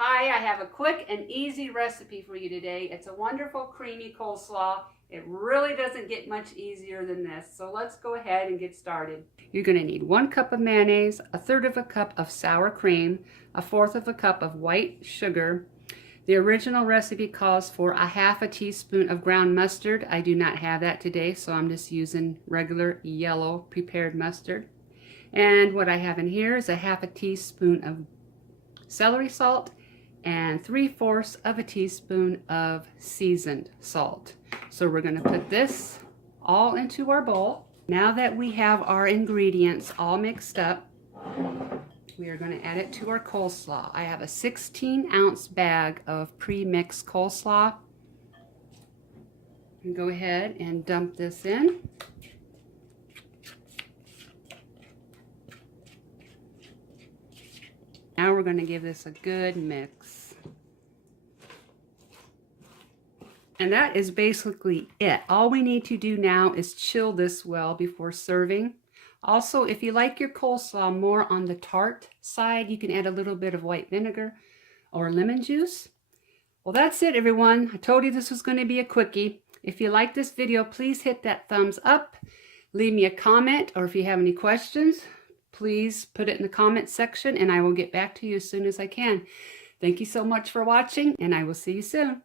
Hi, I have a quick and easy recipe for you today. It's a wonderful creamy coleslaw. It really doesn't get much easier than this. So let's go ahead and get started. You're going to need 1 cup of mayonnaise, 1/3 of a cup of sour cream, 1/4 of a cup of white sugar. The original recipe calls for 1/2 teaspoon of ground mustard. I do not have that today, so I'm just using regular yellow prepared mustard. And what I have in here is 1/2 teaspoon of celery salt and 3/4 of a teaspoon of seasoned salt. So we're going to put this all into our bowl. Now that we have our ingredients all mixed up, we are going to add it to our coleslaw. I have a 16-ounce bag of pre-mixed coleslaw. And go ahead and dump this in. Now we're going to give this a good mix. And that is basically it. All we need to do now is chill this well before serving. Also, if you like your coleslaw more on the tart side, you can add a little bit of white vinegar or lemon juice. Well, that's it, everyone. I told you this was going to be a quickie. If you like this video, please hit that thumbs up. Leave me a comment, or if you have any questions, please put it in the comment section and I will get back to you as soon as I can. Thank you so much for watching, and I will see you soon.